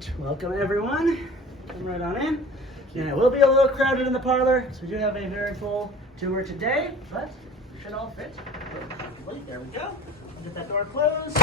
right, welcome everyone. Come right on in. And it will be a little crowded in the parlor, so we do have a very full tour today, but it should all fit. There we go. I'll get that door closed.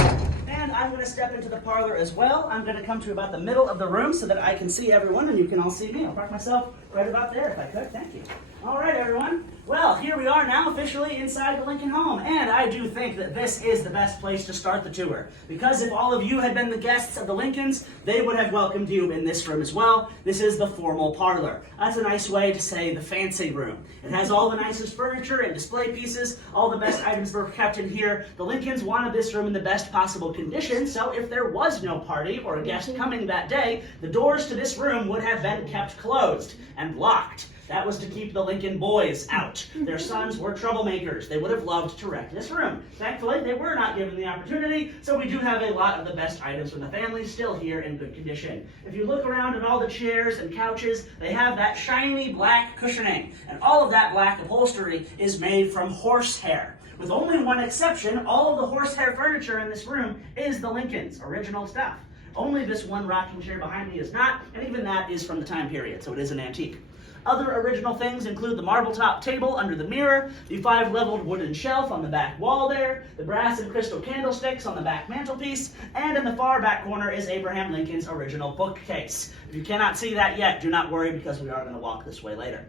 And I'm going to step into the parlor as well. I'm going to come to about the middle of the room so that I can see everyone and you can all see me. I'll park myself right about there if I could. Thank you. All right, everyone. Well, here we are now officially inside the Lincoln home, and I do think that this is the best place to start the tour, because if all of you had been the guests of the Lincolns, they would have welcomed you in this room as well. This is the formal parlor. That's a nice way to say the fancy room. It has all the nicest furniture and display pieces. All the best items were kept in here. The Lincolns wanted this room in the best possible condition, so if there was no party or a guest coming that day, the doors to this room would have been kept closed and locked. That was to keep the Lincoln boys out. Their sons were troublemakers. They would have loved to wreck this room. Thankfully, they were not given the opportunity, so we do have a lot of the best items from the family still here in good condition. If you look around at all the chairs and couches, they have that shiny black cushioning, and all of that black upholstery is made from horsehair. With only one exception, all of the horsehair furniture in this room is the Lincolns' original stuff. Only this one rocking chair behind me is not, and even that is from the time period, so it is an antique. Other original things include the marble top table under the mirror, the 5-leveled wooden shelf on the back wall there, the brass and crystal candlesticks on the back mantelpiece, and in the far back corner is Abraham Lincoln's original bookcase. If you cannot see that yet, do not worry, because we are going to walk this way later.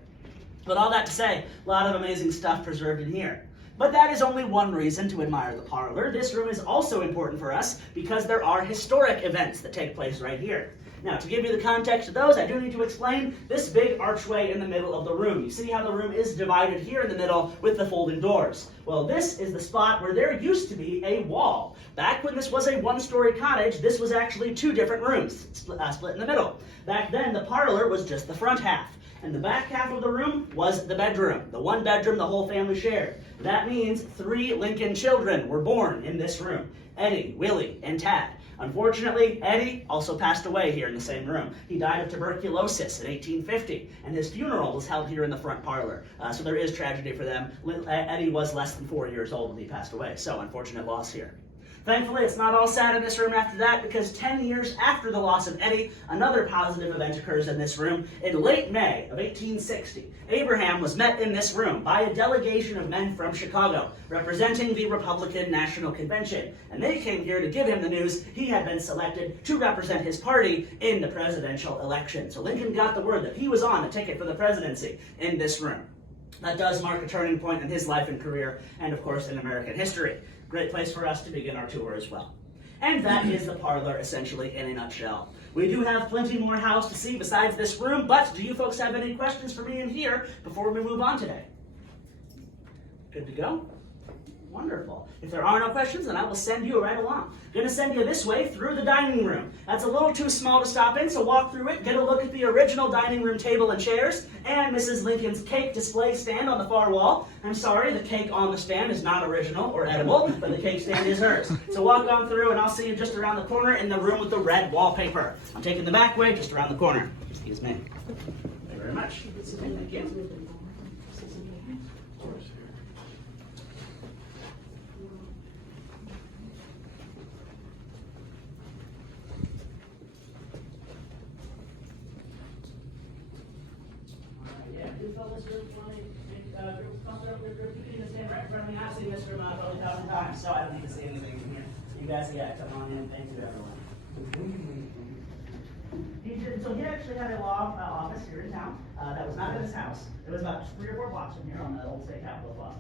But all that to say, a lot of amazing stuff preserved in here. But that is only one reason to admire the parlor. This room is also important for us because there are historic events that take place right here. Now, to give you the context of those, I do need to explain this big archway in the middle of the room. You see how the room is divided here in the middle with the folding doors. Well, this is the spot where there used to be a wall. Back when this was a one-story cottage, this was actually 2 different rooms, split in the middle. Back then, the parlor was just the front half. And the back half of the room was the bedroom, the one bedroom the whole family shared. That means 3 Lincoln children were born in this room: Eddie, Willie, and Tad. Unfortunately, Eddie also passed away here in the same room. He died of tuberculosis in 1850, and his funeral was held here in the front parlor. So there is tragedy for them. Eddie was less than 4 years old when he passed away, so unfortunate loss here. Thankfully, it's not all sad in this room after that, because 10 years after the loss of Eddie, another positive event occurs in this room. In late May of 1860, Abraham was met in this room by a delegation of men from Chicago, representing the Republican National Convention. And they came here to give him the news he had been selected to represent his party in the presidential election. So Lincoln got the word that he was on the ticket for the presidency in this room. That does mark a turning point in his life and career, and of course in American history. Great place for us to begin our tour as well. And that is the parlor, essentially, in a nutshell. We do have plenty more house to see besides this room, but do you folks have any questions for me in here before we move on today? Good to go? Wonderful. If there are no questions, then I will send you right along. I'm going to send you this way through the dining room. That's a little too small to stop in, so walk through it, get a look at the original dining room table and chairs, and Mrs. Lincoln's cake display stand on the far wall. I'm sorry, the cake on the stand is not original or edible, but the cake stand is hers. So walk on through, and I'll see you just around the corner in the room with the red wallpaper. I'm taking the back way, just around the corner. Excuse me. Thank you very much. Thank you. So I don't need to say anything in here. You guys, come on in. Thank you, everyone. He actually had a law office here in town. That was not in his house. It was about 3 or 4 blocks from here on the old state capitol plaza.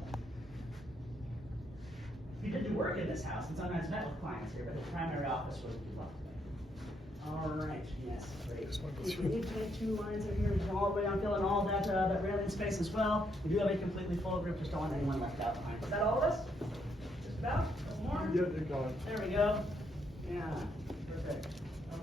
He did do work in this house and sometimes met with clients here, but his primary office was the law. All right, yes, great. If we need to make 2 lines in here, we can all the way on filling all that railing space as well. We do have a completely full group, just don't want anyone left out behind. Is that all of us? Just about? A couple more? Yeah, they got it. There we go. Yeah, perfect.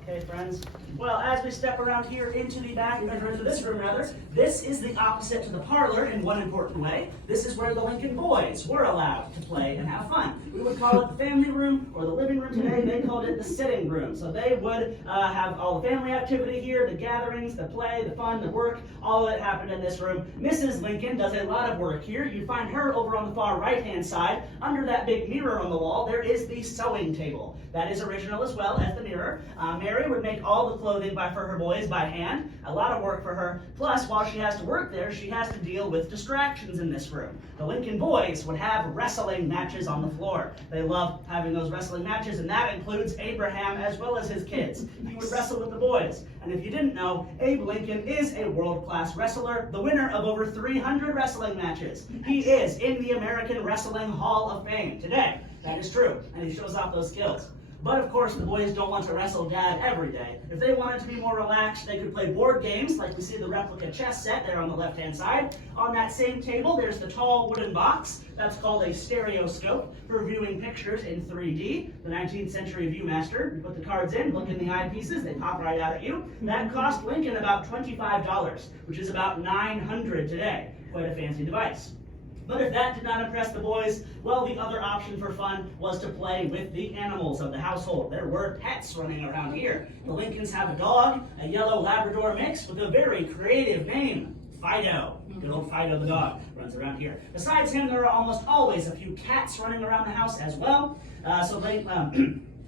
Okay, friends. Well, as we step around here into the back, or into this room rather, this is the opposite to the parlor in one important way. This is where the Lincoln boys were allowed to play and have fun. We would call it the family room or the living room today. They called it the sitting room. So they would have all the family activity here, the gatherings, the play, the fun, the work, all of it happened in this room. Mrs. Lincoln does a lot of work here. You find her over on the far right-hand side. Under that big mirror on the wall, there is the sewing table. That is original as well as the mirror. Mary Mary would make all the clothing for her boys by hand. A lot of work for her. Plus, while she has to work there, she has to deal with distractions in this room. The Lincoln boys would have wrestling matches on the floor. They love having those wrestling matches, and that includes Abraham as well as his kids. He would wrestle with the boys. And if you didn't know, Abe Lincoln is a world-class wrestler, the winner of over 300 wrestling matches. He is in the American Wrestling Hall of Fame today. That is true, and he shows off those skills. But of course, the boys don't want to wrestle Dad every day. If they wanted to be more relaxed, they could play board games, like we see the replica chess set there on the left-hand side. On that same table, there's the tall wooden box. That's called a stereoscope for viewing pictures in 3D. The 19th century Viewmaster. You put the cards in, look in the eyepieces, they pop right out at you. That cost Lincoln about $25, which is about $900 today. Quite a fancy device. But if that did not impress the boys, well, the other option for fun was to play with the animals of the household. There were pets running around here. The Lincolns have a dog, a yellow Labrador mix with a very creative name, Fido. Good old Fido the dog runs around here. Besides him, there are almost always a few cats running around the house as well.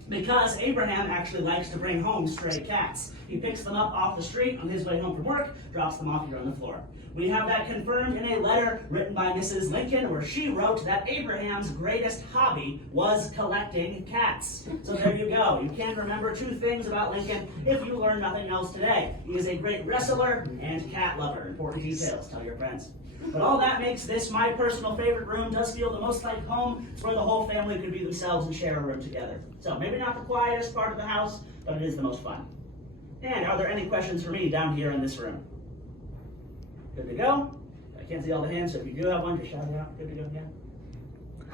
Because Abraham actually likes to bring home stray cats. He picks them up off the street on his way home from work, drops them off here on the floor. We have that confirmed in a letter written by Mrs. Lincoln, where she wrote that Abraham's greatest hobby was collecting cats. So there you go. You can remember two things about Lincoln if you learn nothing else today. He is a great wrestler and cat lover. Important details. Tell your friends. But all that makes this my personal favorite room. Does feel the most like home. It's where the whole family could be themselves and share a room together. So maybe not the quietest part of the house, but it is the most fun. And are there any questions for me down here in this room? Good to go? I can't see all the hands, so if you do have one, just shout it out. Good to go, yeah.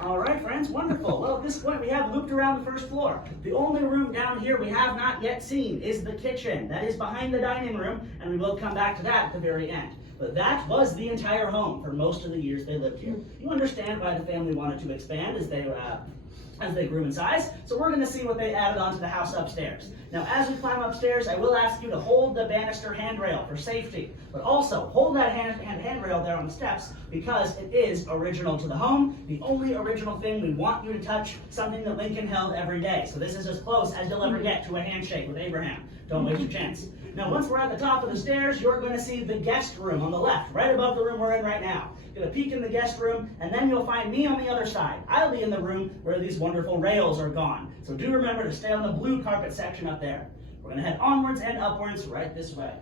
All right, friends, wonderful. Well, at this point, we have looped around the first floor. The only room down here we have not yet seen is the kitchen. That is behind the dining room, and we will come back to that at the very end. But that was the entire home for most of the years they lived here. You understand why the family wanted to expand as they grew in size. So we're going to see what they added onto the house upstairs. Now, as we climb upstairs, I will ask you to hold the banister handrail for safety, but also hold that handrail there on the steps because it is original to the home. The only original thing we want you to touch, something that Lincoln held every day. So this is as close as you'll ever get to a handshake with Abraham. Don't waste your chance. Now, once we're at the top of the stairs, you're going to see the guest room on the left, right above the room we're in right now. Get a peek in the guest room, and then you'll find me on the other side. I'll be in the room where these wonderful rails are gone. So do remember to stay on the blue carpet section up there. We're going to head onwards and upwards right this way.